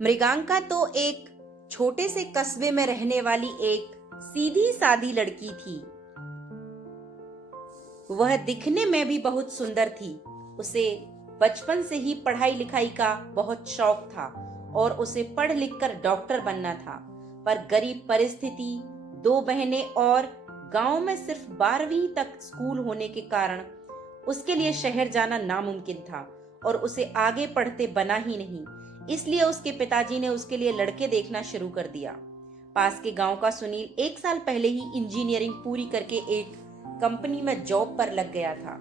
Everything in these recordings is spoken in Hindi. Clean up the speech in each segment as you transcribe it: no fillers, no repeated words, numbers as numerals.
मृगांका तो एक छोटे से कस्बे में रहने वाली एक सीधी सादी लड़की थी। वह दिखने में भी बहुत सुंदर थी। उसे बचपन से ही पढ़ाई लिखाई का बहुत शौक था और उसे पढ़ लिख कर डॉक्टर बनना था। पर गरीब परिस्थिति, दो बहनें और गांव में सिर्फ 12वीं तक स्कूल होने के कारण उसके लिए शहर जाना नामुमकिन था और उसे आगे पढ़ते बना ही नहीं। इसलिए उसके पिताजी ने उसके लिए लड़के देखना शुरू कर दिया। पास के गांव का सुनील 1 साल पहले ही इंजीनियरिंग पूरी करके एक कंपनी में जॉब पर लग गया था।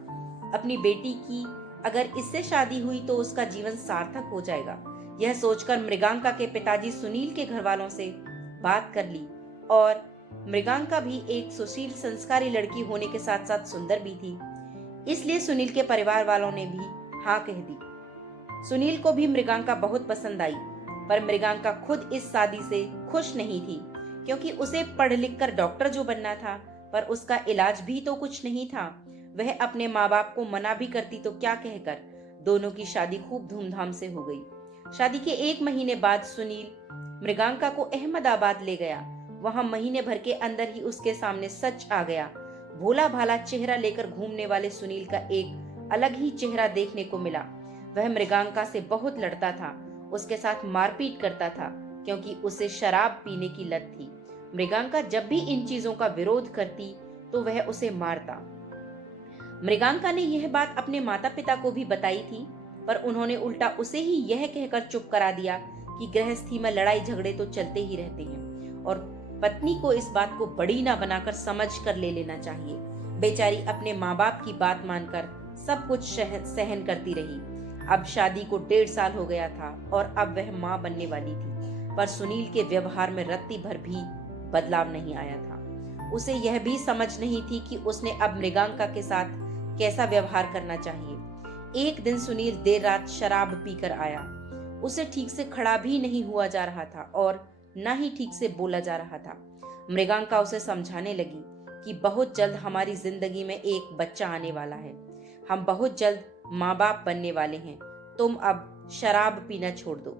अपनी बेटी की अगर इससे शादी हुई तो उसका जीवन सार्थक हो जाएगा। यह सोचकर मृगांका के पिताजी सुनील के घर वालों से बात कर ली और मृगांका भी एक सुशील संस्कारी लड़की होने के साथ साथ सुंदर भी थी, इसलिए सुनील के परिवार वालों ने भी हाँ कह दी। सुनील को भी मृगांका बहुत पसंद आई, पर मृगांका खुद इस शादी से खुश नहीं थी, क्योंकि उसे पढ़ लिख कर डॉक्टर जो बनना था, पर उसका इलाज भी तो कुछ नहीं था। वह अपने माँ बाप को मना भी करती तो क्या कहकर। दोनों की शादी खूब धूमधाम से हो गई। शादी के 1 महीने बाद सुनील मृगांका को अहमदाबाद ले गया। वहां महीने भर के अंदर ही उसके सामने सच आ गया। भोला भाला चेहरा लेकर घूमने वाले सुनील का एक अलग ही चेहरा देखने को मिला। वह मृगांका से बहुत लड़ता था, उसके साथ मारपीट करता था, क्योंकि उसे शराब पीने की लत थी। मृगांका जब भी इन चीजों का विरोध करती तो वह उसे मारता। मृगांका ने यह बात अपने माता पिता को भी बताई थी, पर उन्होंने उल्टा उसे ही यह कहकर चुप करा दिया कि गृहस्थी में लड़ाई झगड़े तो चलते ही रहते हैं और पत्नी को इस बात को बड़ी ना बनाकर समझ कर ले लेना चाहिए। बेचारी अपने माँ बाप की बात मानकर सब कुछ सहन करती रही। अब शादी को 1.5 साल हो गया था और अब वह माँ बनने वाली थी, पर सुनील के व्यवहार में रत्ती भर भी बदलाव नहीं आया था। उसे यह भी समझ नहीं थी कि उसने अब मृगांका के साथ कैसा व्यवहार करना चाहिए। एक दिन सुनील देर रात शराब पीकर आया। उसे ठीक से खड़ा भी नहीं हुआ जा रहा था और न ही ठीक से बोला जा रहा था। मृगांका उसे समझाने लगी कि बहुत जल्द हमारी जिंदगी में एक बच्चा आने वाला है, हम बहुत जल्द माँ बाप बनने वाले हैं, तुम अब शराब पीना छोड़ दो।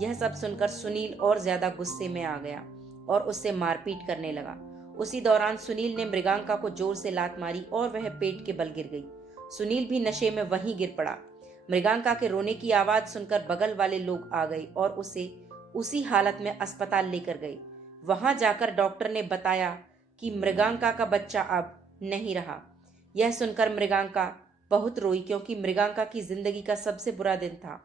यह सब सुनकर सुनील और ज्यादा गुस्से में आ गया और उससे मारपीट करने लगा। उसी दौरान सुनील ने मृगांका को जोर से लात मारी और वह पेट के बल गिर गई। सुनील भी नशे में वहीं गिर पड़ा। मृगांका के रोने की आवाज सुनकर बगल वाले लोग आ गए और उसे उसी हालत में अस्पताल लेकर गए। वहां जाकर डॉक्टर ने बताया कि मृगांका का बच्चा अब नहीं रहा। यह सुनकर मृगांका बहुत रोई, क्योंकि मृगांका की जिंदगी का सबसे बुरा दिन था।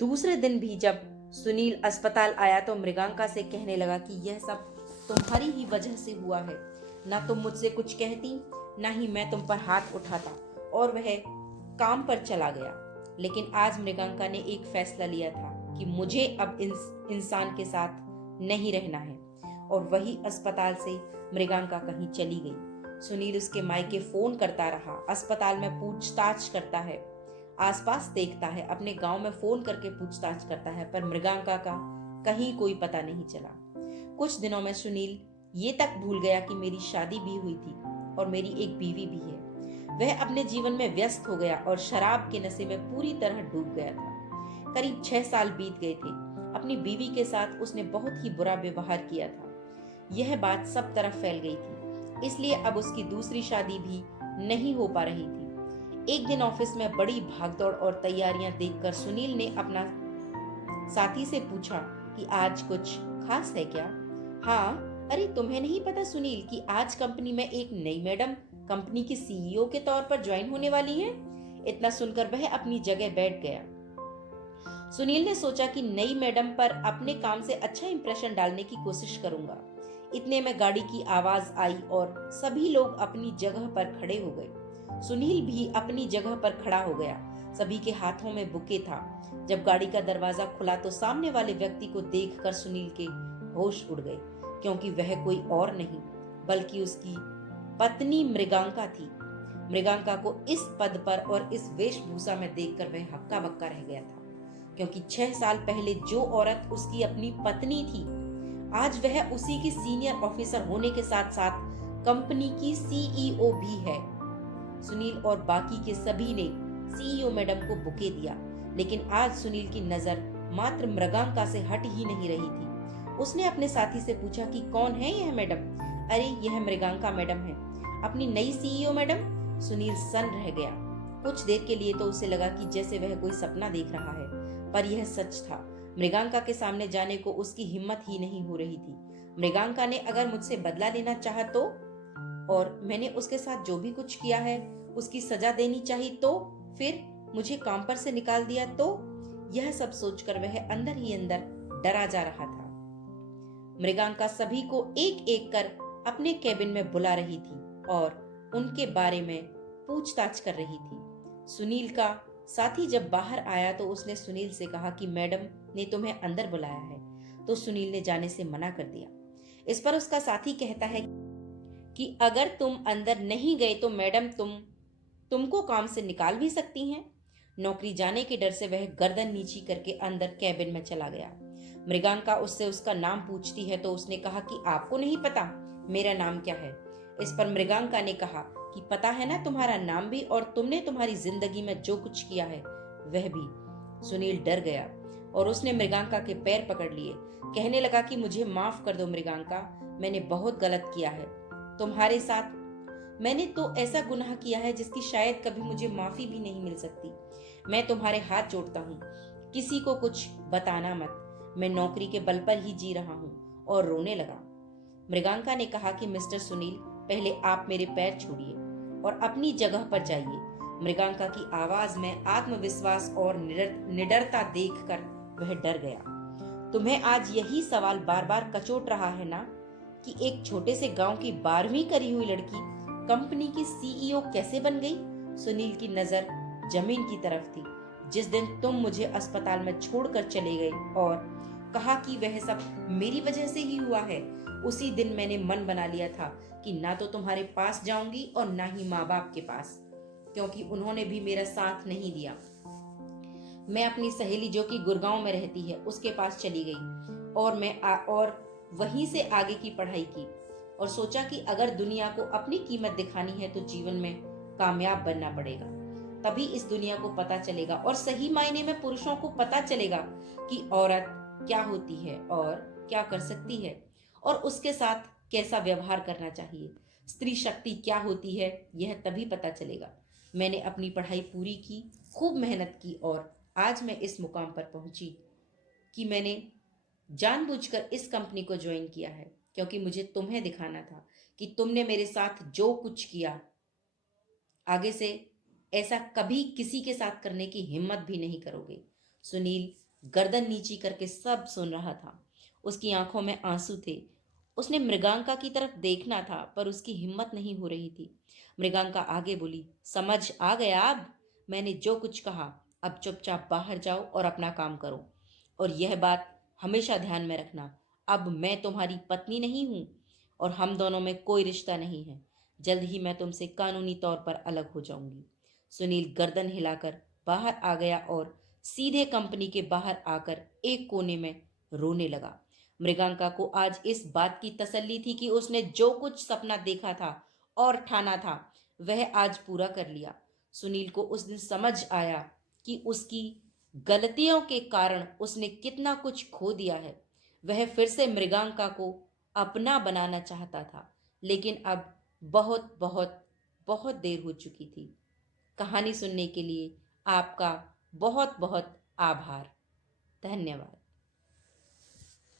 दूसरे दिन भी जब सुनील अस्पताल आया तो मृगांका से कहने लगा कि यह सब तुम्हारी ही वजह से हुआ है। ना तुम मुझसे कुछ कहती, ना ही मैं तुम पर हाथ उठाता, और वह काम पर चला गया। लेकिन आज मृगांका ने एक फैसला लिया था कि मुझे अब इंसान के साथ नहीं रहना है, और वही अस्पताल से मृगांका कहीं चली गई। सुनील उसके मायके फोन करता रहा, अस्पताल में पूछताछ करता है, आसपास देखता है, अपने गांव में फोन करके पूछताछ करता है, पर मृगांका का कहीं कोई पता नहीं चला। कुछ दिनों में सुनील ये तक भूल गया कि मेरी शादी भी हुई थी और मेरी एक बीवी भी है। वह अपने जीवन में व्यस्त हो गया और शराब के नशे में पूरी तरह डूब गया था। करीब 6 साल बीत गए थे। अपनी बीवी के साथ उसने बहुत ही बुरा व्यवहार किया था। यह बात सब तरफ फैल गई थी, इसलिए अब उसकी दूसरी शादी भी नहीं हो पा रही थी। एक दिन ऑफिस में बड़ी भागदौड़ और तैयारियां देखकर सुनील ने अपना साथी से पूछा कि आज कुछ खास है क्या? हाँ, अरे तुम्हें नहीं पता सुनील कि आज कंपनी में एक नई मैडम कंपनी की सीईओ के तौर पर ज्वाइन होने वाली हैं? इतना सुनकर वह अपनी जगह बैठ गया। सुनील ने सोचा कि नई मैडम पर अपने काम से अच्छा इंप्रेशन डालने की कोशिश करूंगा। इतने में गाड़ी की आवाज आई और सभी लोग अपनी जगह पर खड़े हो गए। सुनील भी अपनी जगह पर खड़ा हो गया। सभी के हाथों में बुके था। जब गाड़ी का दरवाजा खुला तो सामने वाले व्यक्ति को देखकर सुनील के होश उड़ गए, क्योंकि वह कोई और नहीं बल्कि उसकी पत्नी मृगांका थी। मृगांका को इस पद पर और इस वेशभूषा में देखकर वह हक्का बक्का रह गया था, क्योंकि 6 साल पहले जो औरत उसकी अपनी पत्नी थी, आज वह उसी की सीनियर ऑफिसर होने के साथ साथ कंपनी की सीईओ भी है। सुनील और बाकी के सभी ने सीईओ मैडम को बुके दिया, लेकिन आज सुनील की नजर मात्र मृगांका से हट ही नहीं रही थी। उसने अपने साथी से पूछा कि कौन है यह मैडम? अरे यह मृगांका मैडम है, अपनी नई सीईओ मैडम। सुनील सन रह गया। कुछ देर के लिए तो उसे लगा कि जैसे वह कोई सपना देख रहा है, पर यह सच था। मृगांका के सामने जाने को उसकी हिम्मत ही नहीं हो रही थी। मृगांका ने अगर मुझसे बदला लेना चाहा तो, और मैंने उसके साथ जो भी कुछ किया है उसकी सजा देनी चाहिए तो, फिर मुझे काम पर से निकाल दिया तो, यह सब सोचकर वह अंदर ही अंदर डरा जा रहा था। मृगांका सभी को एक एक कर अपने केबिन में बुला रही थी और उनके बारे में पूछताछ कर रही थी। सुनील का साथी जब बाहर आया तो उसने सुनील से कहा कि मैडम ने तुम्हें अंदर बुलाया है, तो सुनील ने जाने से मना कर दिया। इस पर उसका साथी कहता है कि अगर तुम अंदर नहीं गए तो मैडम तुमको काम से निकाल भी सकती हैं। नौकरी जाने के डर से वह गर्दन नीची करके अंदर कैबिन में चला गया। मृगांका उससे उसका नाम पूछती है तो उसने कहा कि आपको नहीं पता मेरा नाम क्या है। इस पर मृगांका ने कहा कि पता है ना तुम्हारा नाम भी, और तुमने तुम्हारी जिंदगी में जो कुछ किया है वह भी। सुनील डर गया और उसने मृगांका के पैर पकड़ लिए। कहने लगा कि मुझे माफ कर दो मृगांका, मैंने बहुत गलत किया है तुम्हारे साथ। मैंने तो ऐसा गुनाह किया है जिसकी शायद कभी मुझे माफी भी नहीं मिल सकती। मैं तुम्हारे हाथ जोड़ता हूँ, किसी को कुछ बताना मत। मैं नौकरी के बल पर ही जी रहा हूँ। और रोने लगा। मृगांका ने कहा कि मिस्टर सुनील, पहले आप मेरे पैर छूड़िए और अपनी जगह पर जाइए। मृगांका की आवाज में आत्मविश्वास और निडरता देखकर वह डर गया। तुम्हें आज यही सवाल बार बार कचोट रहा है ना कि एक छोटे से गांव की 12वीं करी हुई लड़की कंपनी की सीईओ कैसे बन गई? सुनील की नजर जमीन की तरफ थी। जिस दिन तुम मुझे अस्पताल में छोड़कर चले गए और कहा कि वह सब मेरी वजह से ही हुआ है, उसी दिन मैंने मन बना लिया था कि ना तो तुम्हारे पास जाऊंगी और ना ही माँ बाप के पास, क्योंकि उन्होंने भी मेरा साथ नहीं दिया। मैं अपनी सहेली जो कि गुड़गांव में रहती है उसके पास चली गई और वहीं से आगे की पढ़ाई की और सोचा कि अगर दुनिया को अपनी कीमत दिखानी है तो जीवन में कामयाब बनना पड़ेगा। तभी इस दुनिया को पता चलेगा और सही मायने में पुरुषों को पता चलेगा कि औरत क्या होती है और क्या कर सकती है और उसके साथ कैसा व्यवहार करना चाहिए। स्त्री शक्ति क्या होती है यह तभी पता चलेगा। मैंने अपनी पढ़ाई पूरी की, खूब मेहनत की और आज मैं इस मुकाम पर पहुंची कि मैंने जानबूझकर इस कंपनी को ज्वाइन किया है, क्योंकि मुझे तुम्हें दिखाना था कि तुमने मेरे साथ जो कुछ किया आगे से ऐसा कभी किसी के साथ करने की हिम्मत भी नहीं करोगे। सुनील गर्दन नीची करके सब सुन रहा था। उसकी आंखों में आंसू थे। उसने मृगांका की तरफ देखना था पर उसकी हिम्मत नहीं हो रही थी। मृगांका आगे बोली, समझ आ गया अब मैंने जो कुछ कहा। अब चुपचाप बाहर जाओ और अपना काम करो। और यह बात हमेशा ध्यान में रखना, अब मैं तुम्हारी पत्नी नहीं हूं और हम दोनों में कोई रिश्ता नहीं है। जल्द ही मैं तुमसे कानूनी तौर पर अलग हो जाऊंगी। सुनील गर्दन हिलाकर बाहर आ गया और सीधे कंपनी के बाहर आकर एक कोने में रोने लगा। मृगांका को आज इस बात की तसल्ली थी कि उसने जो कुछ सपना देखा था और ठाना था वह आज पूरा कर लिया। सुनील को उस दिन समझ आया कि उसकी गलतियों के कारण उसने कितना कुछ खो दिया है। वह फिर से मृगांका को अपना बनाना चाहता था, लेकिन अब बहुत बहुत बहुत देर हो चुकी थी। कहानी सुनने के लिए आपका बहुत बहुत आभार। धन्यवाद।